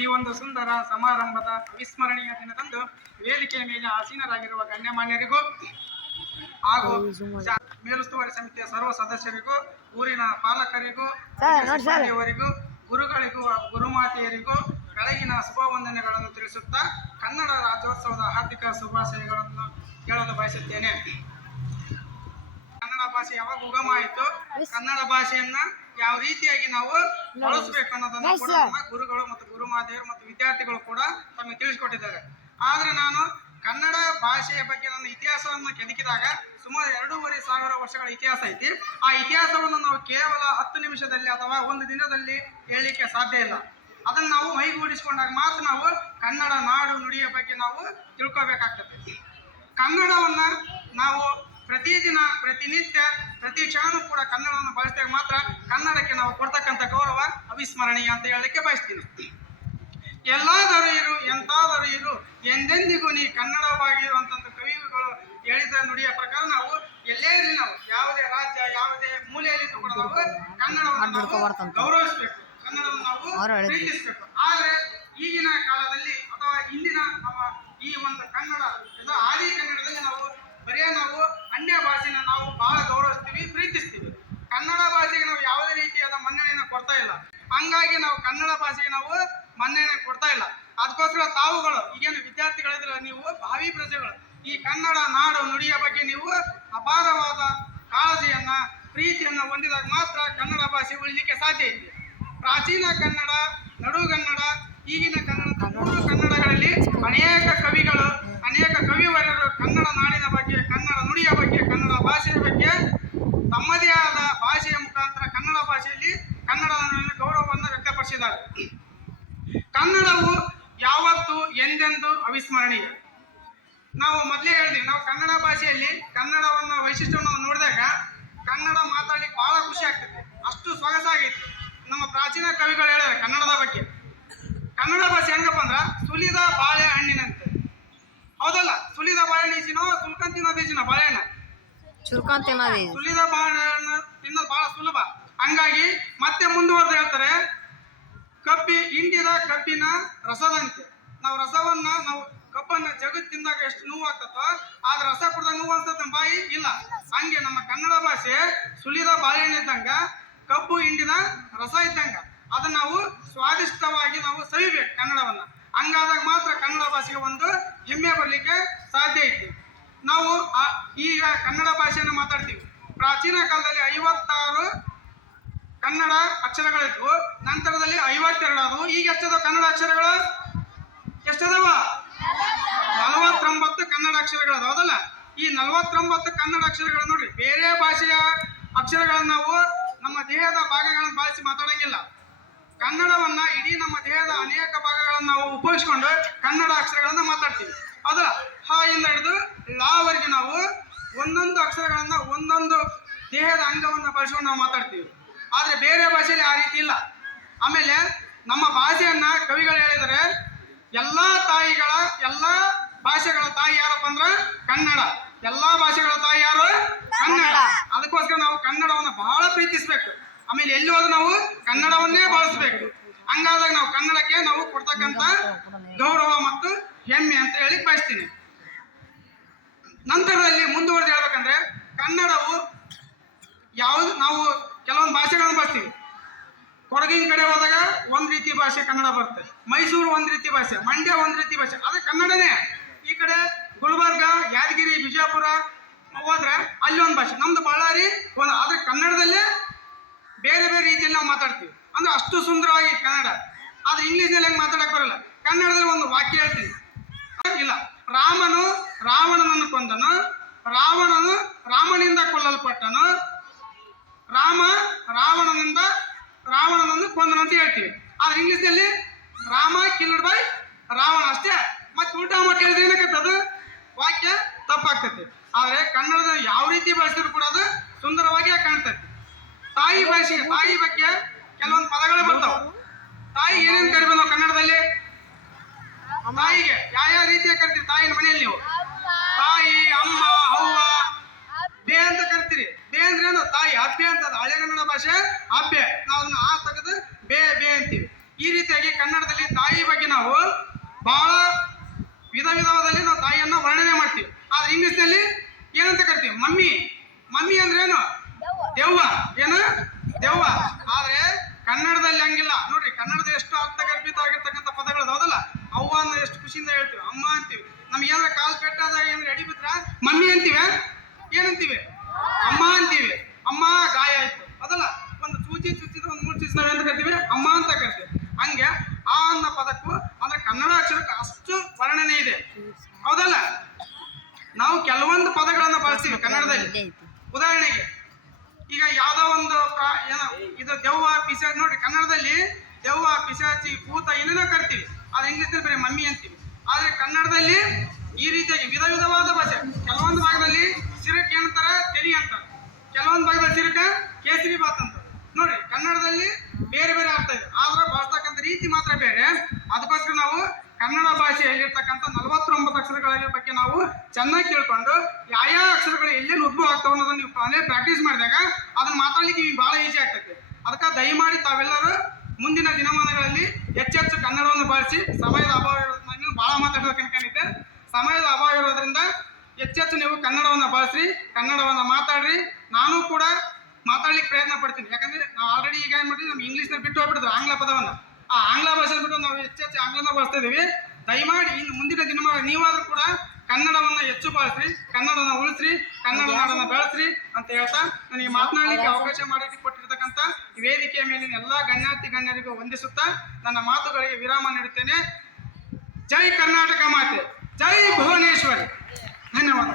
ಈ ಒಂದು ಸುಂದರ ಸಮಾರಂಭದ ಅವಿಸ್ಮರಣೀಯ ದಿನದಂದು ವೇದಿಕೆಯ ಮೇಲೆ ಆಸೀನರಾಗಿರುವ ಗಣ್ಯಮಾನ್ಯರಿಗೂ ಹಾಗೂ ಮೇಲುಸ್ತುವಾರಿ ಸಮಿತಿಯ ಸರ್ವ ಸದಸ್ಯರಿಗೂ, ಊರಿನ ಪಾಲಕರಿಗೂ, ಸಿಬ್ಬಂದಿಯವರಿಗೂ, ಗುರುಗಳಿಗೂ ಗುರುಮಾತೆಯರಿಗೂ ಬೆಳಗಿನ ಶುಭ ವಂದನೆಗಳನ್ನು ತಿಳಿಸುತ್ತಾ ಕನ್ನಡ ರಾಜ್ಯೋತ್ಸವದ ಹಾರ್ದಿಕ ಶುಭಾಶಯಗಳನ್ನು ಹೇಳಲು ಬಯಸುತ್ತೇನೆ. ಕನ್ನಡ ಭಾಷೆ ಯಾವಾಗ ಉಗಮ ಆಯಿತು, ಕನ್ನಡ ಭಾಷೆಯನ್ನ ಯಾವ ರೀತಿಯಾಗಿ ನಾವು ಬಳಸಬೇಕು ಅನ್ನೋದನ್ನು ಕೂಡ ನಮ್ಮ ಗುರುಗಳು ಮತ್ತು ಗುರುಮಾತೆಯರು ಮತ್ತು ವಿದ್ಯಾರ್ಥಿಗಳು ಕೂಡ ತಮಗೆ ತಿಳಿಸಿಕೊಟ್ಟಿದ್ದಾರೆ. ಆದ್ರೆ ನಾನು ಕನ್ನಡ ಭಾಷೆಯ ಬಗ್ಗೆ ನನ್ನ ಇತಿಹಾಸವನ್ನು ಕೆದಕಿದಾಗ ಸುಮಾರು 2,500 ವರ್ಷಗಳ ಇತಿಹಾಸ ಐತಿ. ಆ ಇತಿಹಾಸವನ್ನು ನಾವು ಕೇವಲ 10 ನಿಮಿಷದಲ್ಲಿ ಅಥವಾ ಒಂದು ದಿನದಲ್ಲಿ ಹೇಳಲಿಕ್ಕೆ ಸಾಧ್ಯ ಇಲ್ಲ. ಅದನ್ನು ನಾವು ಮೈಗೂಡಿಸಿಕೊಂಡಾಗ ಮಾತ್ರ ನಾವು ಕನ್ನಡ ನಾಡು ನುಡಿಯ ಬಗ್ಗೆ ನಾವು ತಿಳ್ಕೋಬೇಕಾಗ್ತದೆ. ಕನ್ನಡವನ್ನ ನಾವು ಪ್ರತಿದಿನ, ಪ್ರತಿನಿತ್ಯ, ಪ್ರತಿ ಕ್ಷಣನೂ ಕೂಡ ಕನ್ನಡವನ್ನು ಬಳಸಿದಾಗ ಮಾತ್ರ ಕನ್ನಡಕ್ಕೆ ನಾವು ಕೊಡ್ತಕ್ಕಂಥ ಗೌರವ ಅವಿಸ್ಮರಣೀಯ ಅಂತ ಹೇಳಲಿಕ್ಕೆ ಬಯಸ್ತೀನಿ. ಎಲ್ಲಾದರೂ ಇರು, ಎಂತಾದರೂ ಇರು, ಎಂದೆಂದಿಗೂ ನೀ ಕನ್ನಡವಾಗಿರುವಂತ ಕವಿಗಳು ಹೇಳಿದ ನುಡಿಯ ಪ್ರಕಾರ ನಾವು ಎಲ್ಲೇ ಇರಲಿ, ನಾವು ಯಾವುದೇ ರಾಜ್ಯ, ಯಾವುದೇ ಮೂಲೆಯಲ್ಲಿ ಕೂಡ ನಾವು ಕನ್ನಡವನ್ನು ಗೌರವಿಸಬೇಕು, ಕನ್ನಡವನ್ನು ನಾವು ಪ್ರೀತಿಸಬೇಕು. ಆದ್ರೆ ಈಗಿನ ಕಾಲದಲ್ಲಿ ಅಥವಾ ಇಂದಿನ ಈ ಒಂದು ಕನ್ನಡ ಆದಿ ಕನ್ನಡದಲ್ಲಿ ನಾವು ಬರೇ ನಾವು ಅನ್ಯ ಭಾಷೆನ ನಾವು ಬಹಳ ಗೌರವಿಸ್ತೀವಿ, ಪ್ರೀತಿಸ್ತೀವಿ. ಕನ್ನಡ ಭಾಷೆಗೆ ನಾವು ಯಾವುದೇ ರೀತಿಯಾದ ಮನ್ನಣೆಯನ್ನು ಕೊಡ್ತಾ ಇಲ್ಲ. ಹಂಗಾಗಿ ನಾವು ಕನ್ನಡ ಭಾಷೆಗೆ ನಾವು ಮನ್ನಣೆ ಕೊಡ್ತಾ ಇಲ್ಲ. ಅದಕ್ಕೋಸ್ಕರ ತಾವುಗಳು ಈಗೇನು ವಿದ್ಯಾರ್ಥಿಗಳಿದ್ರೆ, ನೀವು ಭಾವಿ ಪ್ರಜೆಗಳು, ಈ ಕನ್ನಡ ನಾಡು ನುಡಿಯ ಬಗ್ಗೆ ನೀವು ಅಪಾರವಾದ ಕಾಳಜಿಯನ್ನ, ಪ್ರೀತಿಯನ್ನ ಹೊಂದಿದಾಗ ಮಾತ್ರ ಕನ್ನಡ ಭಾಷೆ ಉಳಿಲಿಕ್ಕೆ ಸಾಧ್ಯ ಇದೆ. ಪ್ರಾಚೀನ ಕನ್ನಡ, ನಡುಗನ್ನಡ, ಈಗಿನ ಕನ್ನಡ, 3 ಕನ್ನಡಗಳಲ್ಲಿ ಅನೇಕ ಕವಿಗಳು, ಅನೇಕ ಕವಿವರರು ಕನ್ನಡ ನಾಡಿನ ಬಗ್ಗೆ, ಕನ್ನಡ ನುಡಿಯ ಬಗ್ಗೆ, ಕನ್ನಡ ಭಾಷೆಯ ಬಗ್ಗೆ ತಮ್ಮದೇ ಆದ ಭಾಷೆಯ ಮುಖಾಂತರ ಕನ್ನಡ ಭಾಷೆಯಲ್ಲಿ ಕನ್ನಡ ಗೌರವವನ್ನು ವ್ಯಕ್ತಪಡಿಸಿದ್ದಾರೆ. ಕನ್ನಡವು ಯಾವತ್ತು ಎಂದೆಂದು ಅವಿಸ್ಮರಣೀಯ. ನಾವು ಮೊದಲೇ ಹೇಳಿದ್ವಿ, ನಾವು ಕನ್ನಡ ಭಾಷೆಯಲ್ಲಿ ಕನ್ನಡವನ್ನು ವೈಶಿಷ್ಟ್ಯವನ್ನು ನೋಡಿದಾಗ ಕನ್ನಡ ಮಾತಾಡ್ಲಿಕ್ಕೆ ಬಹಳ ಖುಷಿ ಆಗ್ತದೆ, ಅಷ್ಟು ಸೊಗಸಾಗೈತಿ. ನಮ್ಮ ಪ್ರಾಚೀನ ಕವಿಗಳು ಹೇಳ್ಯಾರ ಕನ್ನಡದ ಬಗ್ಗೆ. ಕನ್ನಡ ಭಾಷೆ ಹೆಂಗಪ್ಪ ಅಂದ್ರ ಸುಲಿದ ಬಾಳೆ ಹಣ್ಣಿನಂತೆ. ಹೌದಲ್ಲ? ಸುಲಿದ ಬಾಳೆಹಣ್ಣು ಈಜಿನೋ, ಸುಲ್ಕನ್ ತಿನ್ನೋದು ಈಜಿನೋ? ಬಾಳೆಹಣ್ಣ ಸುಲಿದ ಬಾಳೆಹಣ್ಣು ತಿನ್ನೋದು ಬಹಳ ಸುಲಭ. ಹಂಗಾಗಿ ಮತ್ತೆ ಮುಂದುವರೆದು ಹೇಳ್ತಾರೆ, ಹಿಂಡಿದ ಕಬ್ಬಿನ ರಸದಂತೆ. ನಾವು ರಸವನ್ನ, ನಾವು ಕಬ್ಬನ್ನ ಜಗತ್ ತಿಂದಾಗ ಎಷ್ಟು ನೋವು ಆಗ್ತದೋ, ಆದ್ರೆ ರಸ ಕುಡ್ದಾಗ ನೋವು ಅನ್ಸ್ತದ ನಮ್ಮ ಬಾಯಿ ಇಲ್ಲ. ಹಂಗೆ ನಮ್ಮ ಕನ್ನಡ ಭಾಷೆ ಸುಲಿದ ಬಾಳೆಹಣ್ಣು ಇದ್ದಂಗ, ಕಬ್ಬು ಹಿಂಡಿದ ರಸ ಇದ್ದಂಗ. ಅದನ್ನ ನಾವು ಸ್ವಾದಿಷ್ಟವಾಗಿ ನಾವು ಸವಿಬೇಕು ಕನ್ನಡವನ್ನ. ಹಂಗಾದಾಗ ಮಾತ್ರ ಕನ್ನಡ ಭಾಷೆಗೆ ಒಂದು ಹೆಮ್ಮೆ ಬರ್ಲಿಕ್ಕೆ ಸಾಧ್ಯ ಐತಿ. ನಾವು ಈಗ ಕನ್ನಡ ಭಾಷೆಯನ್ನು ಮಾತಾಡ್ತೀವಿ. ಪ್ರಾಚೀನ ಕಾಲದಲ್ಲಿ 56 ಕನ್ನಡ ಅಕ್ಷರಗಳಿದ್ವು, ನಂತರದಲ್ಲಿ 52 ಆದವು. ಈಗ ಎಷ್ಟದ ಕನ್ನಡ ಅಕ್ಷರಗಳು? ಎಷ್ಟದವ? 49 ಕನ್ನಡ ಅಕ್ಷರಗಳದ. ಹೌದಲ್ಲ? ಈ 49 ಕನ್ನಡ ಅಕ್ಷರಗಳು ನೋಡ್ರಿ, ಬೇರೆ ಭಾಷೆಯ ಅಕ್ಷರಗಳನ್ನು ನಾವು ನಮ್ಮ ದೇಹದ ಭಾಗಗಳನ್ನು ಬಳಸಿ ಮಾತಾಡಂಗಿಲ್ಲ. ಕನ್ನಡವನ್ನ ಇಡೀ ನಮ್ಮ ದೇಹದ ಅನೇಕ ಭಾಗಗಳನ್ನು ನಾವು ಉಪಯೋಗಿಸ್ಕೊಂಡು ಕನ್ನಡ ಅಕ್ಷರಗಳನ್ನ ಮಾತಾಡ್ತೀವಿ. ಹೌದಲ್ಲ? ಹ ಇಂದ ಹಿಡಿದು ಲಾವರೆಗೆ ನಾವು ಒಂದೊಂದು ಅಕ್ಷರಗಳನ್ನ ಒಂದೊಂದು ದೇಹದ ಅಂಗವನ್ನು ಬಳಸ್ಕೊಂಡು ನಾವು ಮಾತಾಡ್ತೀವಿ. ಆದ್ರೆ ಬೇರೆ ಭಾಷೆಯಲ್ಲಿ ಆ ರೀತಿ ಇಲ್ಲ. ಆಮೇಲೆ ನಮ್ಮ ಭಾಷೆಯನ್ನ ಕವಿಗಳು ಹೇಳಿದರೆ, ಎಲ್ಲಾ ಭಾಷೆಗಳ ತಾಯಿ ಯಾರಪ್ಪ ಅಂದ್ರ ಕನ್ನಡ. ಎಲ್ಲಾ ಭಾಷೆಗಳ ತಾಯಿ ಯಾರು? ಕನ್ನಡ. ಅದಕ್ಕೋಸ್ಕರ ನಾವು ಕನ್ನಡವನ್ನು ಬಹಳ ಪ್ರೀತಿಸ್ಬೇಕು. ಆಮೇಲೆ ಎಲ್ಲಿ ಹೋದ್ರು ನಾವು ಕನ್ನಡವನ್ನೇ ಬಳಸಬೇಕು. ಹಂಗಾದಾಗ ನಾವು ಕನ್ನಡಕ್ಕೆ ನಾವು ಕೊಡ್ತಕ್ಕಂಥ ಗೌರವ ಮತ್ತು ಹೆಮ್ಮೆ ಅಂತ ಹೇಳಿ ಬಯಸ್ತೀನಿ. ನಂತರದಲ್ಲಿ ಮುಂದುವರೆದು ಹೇಳ್ಬೇಕಂದ್ರೆ, ಕನ್ನಡವು ಯಾವುದು, ನಾವು ಕೆಲವೊಂದು ಭಾಷೆಗಳನ್ನು ಬಳಸ್ತೀವಿ. ಕೊಡಗಿನ ಕಡೆ ಹೋದಾಗ ಒಂದ್ ರೀತಿ ಭಾಷೆ ಕನ್ನಡ ಬರುತ್ತೆ, ಮೈಸೂರು ಒಂದ್ ರೀತಿ ಭಾಷೆ, ಮಂಡ್ಯ ಒಂದ್ ರೀತಿ ಭಾಷೆ, ಅದೇ ಕನ್ನಡನೇ. ಈ ಕಡೆ ಗುಲ್ಬರ್ಗ, ಯಾದಗಿರಿ, ಬಿಜಾಪುರ ಹೋದ್ರೆ ಅಲ್ಲಿ ಒಂದು ಭಾಷೆ. ನಮ್ದು ಬಳ್ಳಾರಿ ಆದ್ರೆ ಕನ್ನಡದಲ್ಲೇ ಬೇರೆ ಬೇರೆ ರೀತಿಯಲ್ಲಿ ನಾವು ಮಾತಾಡ್ತೀವಿ. ಅಂದ್ರೆ ಅಷ್ಟು ಸುಂದರವಾಗಿ ಕನ್ನಡ. ಆದ್ರೆ ಇಂಗ್ಲಿಷ್ನಲ್ಲಿ ಹೆಂಗೆ ಮಾತಾಡಕ್ ಬರಲ್ಲ. ಕನ್ನಡದಲ್ಲಿ ಒಂದು ವಾಕ್ಯ ಹೇಳ್ತೀನಿ ಇಲ್ಲ. ರಾಮನು ರಾವಣನನ್ನು ಕೊಂದನು, ರಾವಣನು ರಾಮನಿಂದ ಕೊಲ್ಲಲ್ಪಟ್ಟನು, ರಾಮ ರಾವಣನನ್ನು ಕೊಂದನು ಅಂತ ಹೇಳ್ತೀವಿ. ಆದ್ರೆ ಇಂಗ್ಲಿಷ್ನಲ್ಲಿ ರಾಮ ಕಿಲ್ಡ್ ಬೈ ರಾವಣ ಅಷ್ಟೇ. ಮತ್ತೆ ಉಲ್ಟಾ ಮಾಡಿ ಹೇಳಿದ್ರೆ ಏನಾಗತ್ತದು ವಾಕ್ಯ ತಪ್ಪಾಗ್ತೈತಿ. ಆದ್ರೆ ಕನ್ನಡದ ಯಾವ ರೀತಿ ಬಳಸಿದ್ರು ಕೂಡ ಅದು ಸುಂದರವಾಗಿ ಕಾಣ್ತೈತಿ. ತಾಯಿ ಭಾಷೆ, ತಾಯಿ ಬಗ್ಗೆ ಕೆಲವೊಂದು ಪದಗಳು ಬರ್ತಾವ. ತಾಯಿ ಏನೇನು ಕರಿಬೋದು ನಾವು ಕನ್ನಡದಲ್ಲಿ? ತಾಯಿಗೆ ಯಾವ ರೀತಿಯ ಕರಿತೀರಿ? ತಾಯಿನ ಮನೆಯಲ್ಲಿ ನೀವು ತಾಯಿ, ಅಮ್ಮ, ಅವ್ವ, ಬೇ ಅಂತ ಕರಿತೀರಿ. ಬೇ ಅಂದ್ರೆ ಏನು? ತಾಯಿ. ಅಬ್ಬೆ ಅಂತ, ಹಳೆ ಕನ್ನಡ ಭಾಷೆ ಅಬ್ಬೆ. ನಾವು ಅದನ್ನ ಆ ತೆಗೆದು ಬೇ ಅಂತೀವಿ. ಈ ರೀತಿಯಾಗಿ ಕನ್ನಡದಲ್ಲಿ ತಾಯಿ ಬಗ್ಗೆ ಕನ್ನಡದಲ್ಲಿ ಹಂಗಿಲ್ಲ ನೋಡ್ರಿ. ಕನ್ನಡದ ಎಷ್ಟು ಅರ್ಥಗರ್ಭಿತವಾಗಿರ್ತಕ್ಕಂಥ ಪದಗಳು ಹೌದಲ್ಲ, ಅವ್ವ ಅನ್ನೋ ಎಷ್ಟು ಖುಷಿಯಿಂದ ಹೇಳ್ತೀವಿ, ಅಮ್ಮ ಅಂತೀವಿ. ನಮ್ಗೆ ಏನಾರ ಕಾಲ್ ಪೆಟ್ಟಾದಾಗ ಏನಾರ ಎಡಿ ಬಿದ್ರ ಮಮ್ಮಿ ಅಂತೀವಿ, ಏನಂತೀವಿ? ಅಮ್ಮ ಅಂತೀವಿ. ಅಮ್ಮ ಗಾಯ ಆಯ್ತು ಅದಲ್ಲ, ಒಂದು ಚೂಚಿ ಚುಚ್ಚಿದ್ರೆ ಒಂದು 3 ಚುಚ್ಚಿ ನಾವ್ ಎಂತ ಕರಿತೀವಿ? ಅಮ್ಮ ಅಂತ ಕರಿತೀವಿ. ಹಂಗೆ ಆ ಅನ್ನೋ ಪದಕ್ಕೂ ಅಂದ್ರೆ ಕನ್ನಡ ಅಕ್ಷರಕ್ಕೆ ಅಷ್ಟು ವರ್ಣನೆ ಇದೆ ಹೌದಲ್ಲ. ನಾವು ಕೆಲವೊಂದು ಪದಗಳನ್ನ ಬಳಸ್ತೀವಿ ಕನ್ನಡದಲ್ಲಿ. ಉದಾಹರಣೆಗೆ ಈಗ ಯಾವ್ದೋ ಒಂದು ಏನೋ ಇದು ದೆವ್ವ ಪಿಶಾಚಿ ನೋಡ್ರಿ, ಕನ್ನಡದಲ್ಲಿ ದೆವ್ವ ಪಿಶಾಚಿ ಭೂತ ಏನೇನೋ ಕರಿತೀವಿ, ಆದ್ರೆ ಇಂಗ್ಲಿಷ್ನಲ್ಲಿ ಬರೀ ಮಮ್ಮಿ ಅಂತೀವಿ. ಆದ್ರೆ ಕನ್ನಡದಲ್ಲಿ ಈ ರೀತಿಯಾಗಿ ವಿಧ ವಿಧವಾದ ಭಾಷೆ. ಕೆಲವೊಂದು ಭಾಗದಲ್ಲಿ ಸಿರಕ್ ಏನಂತಾರ? ತೆರಿ ಅಂತಾರೆ. ಕೆಲವೊಂದು ಭಾಗದಲ್ಲಿ ಸಿರಕ ಕೇಸರಿ ಬಾತ್ ಅಂತ. ನೋಡಿ, ಕನ್ನಡದಲ್ಲಿ ಬೇರೆ ಬೇರೆ ಅರ್ಥ ಇದೆ, ಆದ್ರೆ ಬಳಸ್ತಕ್ಕಂಥ ರೀತಿ ಮಾತ್ರ ಬೇರೆ. ಅದಕ್ಕೋಸ್ಕರ ನಾವು ಕನ್ನಡ ಭಾಷೆಯಲ್ಲಿರ್ತಕ್ಕಂಥ 49 ಅಕ್ಷರಗಳ ಬಗ್ಗೆ ನಾವು ಚೆನ್ನಾಗಿ ತಿಳ್ಕೊಂಡು ಯಾವ ಅಕ್ಷರಗಳು ಎಲ್ಲೆಲ್ಲಿ ಉದ್ಭವ ಆಗ್ತಾವ ಅನ್ನೋದನ್ನ ನೀವು ಪ್ರಾಕ್ಟೀಸ್ ಮಾಡಿದಾಗ ಅದನ್ನ ಮಾತಾಡ್ಲಿಕ್ಕೆ ನಿಮ್ಗೆ ಬಹಳ ಈಸಿ ಆಗ್ತದೆ. ಅದಕ್ಕೆ ದಯಮಾಡಿ ತಾವೆಲ್ಲರೂ ಮುಂದಿನ ದಿನಮಾನಗಳಲ್ಲಿ ಹೆಚ್ಚೆಚ್ಚು ಕನ್ನಡವನ್ನು ಬಳಸಿ. ಸಮಯದ ಅಭಾವ ಇರೋದ್ರಿಂದ ಬಹಳ ಮಾತಾಡೋಕೆ ಅನ್ಕೊಂಡಿದ್ದೆ. ಸಮಯದ ಅಭಾವ ಇರೋದ್ರಿಂದ ಹೆಚ್ಚೆಚ್ಚು ನೀವು ಕನ್ನಡವನ್ನು ಬಳಸಿ, ಕನ್ನಡವನ್ನು ಮಾತಾಡ್ರಿ. ನಾನು ಕೂಡ ಮಾತಾಡ್ಲಿಕ್ಕೆ ಪ್ರಯತ್ನ ಪಡ್ತೀನಿ. ಯಾಕಂದ್ರೆ ನಾವು ಆಲ್ರೆಡಿ ಈಗ ಏನ್ ಮಾಡಿದ್ವಿ, ನಮ್ಮ ಇಂಗ್ಲೀಷ್ನ ಬಿಟ್ಟು ಹೋಗ್ಬಿಟ್ಟಿದ್ರು ಆಂಗ್ಲ ಪದವನ್ನು. ಆ ಆಂಗ್ಲ ಭಾಷೆ ಬಿಟ್ಟು ನಾವು ಹೆಚ್ಚೆಚ್ಚು ಆಂಗ್ಲನ ಬಳಸ್ತಾ ಇದೀವಿ. ದಯಮಾಡಿ ಇನ್ನು ಮುಂದಿನ ದಿನಮಾನ ನೀವಾದ್ರೂ ಕೂಡ ಕನ್ನಡವನ್ನು ಹೆಚ್ಚು ಬಳಸ್ರಿ, ಕನ್ನಡನ ಉಳಿಸ್ರಿ, ಕನ್ನಡ ನಾಡನ್ನ ಬೆಳೆಸ್ರಿ ಅಂತ ಹೇಳ್ತಾ ನನಗೆ ಮಾತನಾಡಲಿಕ್ಕೆ ಅವಕಾಶ ಮಾಡಿ ಕೊಟ್ಟಿರ್ತಕ್ಕಂಥ ವೇದಿಕೆಯ ಮೇಲಿನ ಎಲ್ಲಾ ಗಣ್ಯರಿಗೂ ವಂದಿಸುತ್ತಾ ನನ್ನ ಮಾತುಗಳಿಗೆ ವಿರಾಮ ನೀಡುತ್ತೇನೆ. ಜೈ ಕರ್ನಾಟಕ ಮಾತೆ, ಜೈ ಭುವನೇಶ್ವರಿ. ಧನ್ಯವಾದ.